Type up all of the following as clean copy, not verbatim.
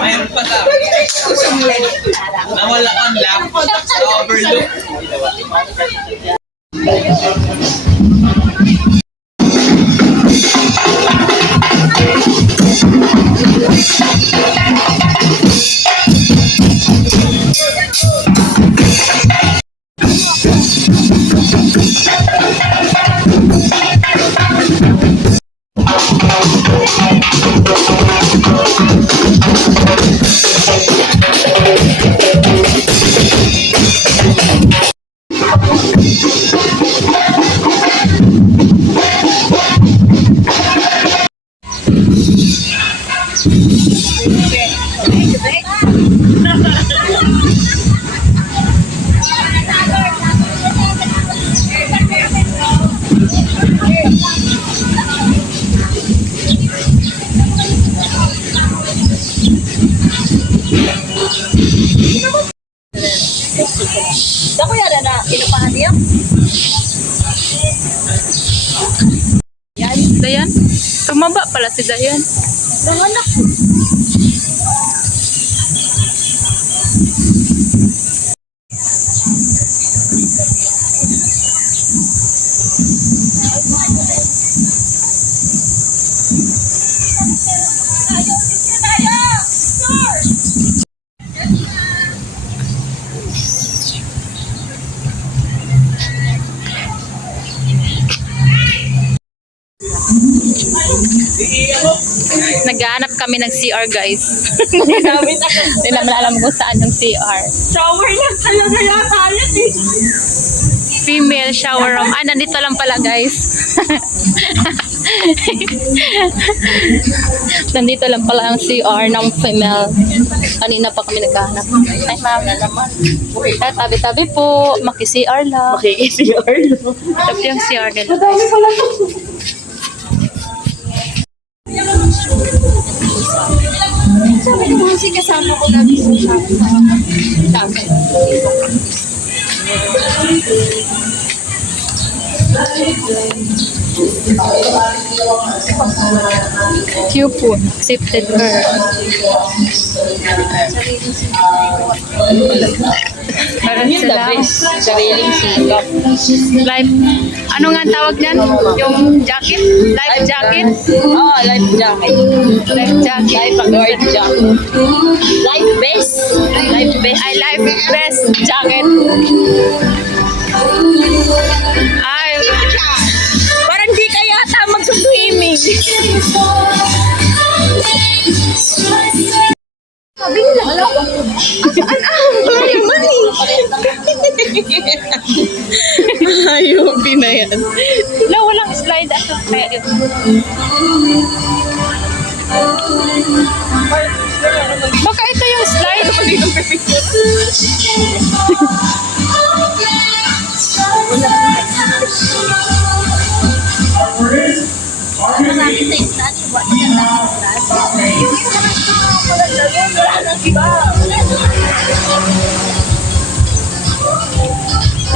Mayroon pa ta. Nawala ka lang. Na-overlook. Dako yan na inupahan niya. Yan. Dayan? Tumaba pala si Dayan. Nanganak. Naghahanap kami ng CR, guys. Hindi naman alam kung saan yung CR. Shower na kaya tayo eh. Female shower room. Ah, nandito lang pala, guys. Nandito lang pala ang CR ng female. Kanina pa kami naghahanap. Ay, ma'am. Ay, tabi-tabi po. Maki-CR lang. Maki-CR lang. Tabi yung CR nila. Madami pala to. Sabi ko kasi kasama ko lagi sa dami. Cute po. Accepted her. Meron sila. Sariling sikap. Life. Ano nga tawag niyan? Yung jacket? Life jacket? Oh, life jacket. Life jacket. Life guard jacket. Life vest. Life vest. Ay, life vest jacket. Ay, Parang di kaya yata mag-swimming. Sabi nila, alam ko. Saan wala naman eh. Ayupi na yan. wala, walang slide at kaya baka ito yung slide.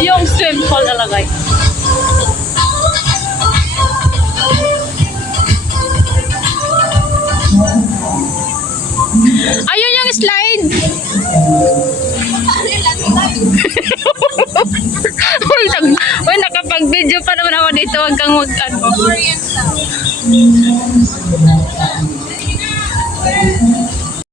Yung swim pool nalagay. Ayun yung slide. Uy, nakapag-video pa naman ako dito. Huwag kang mag-ano.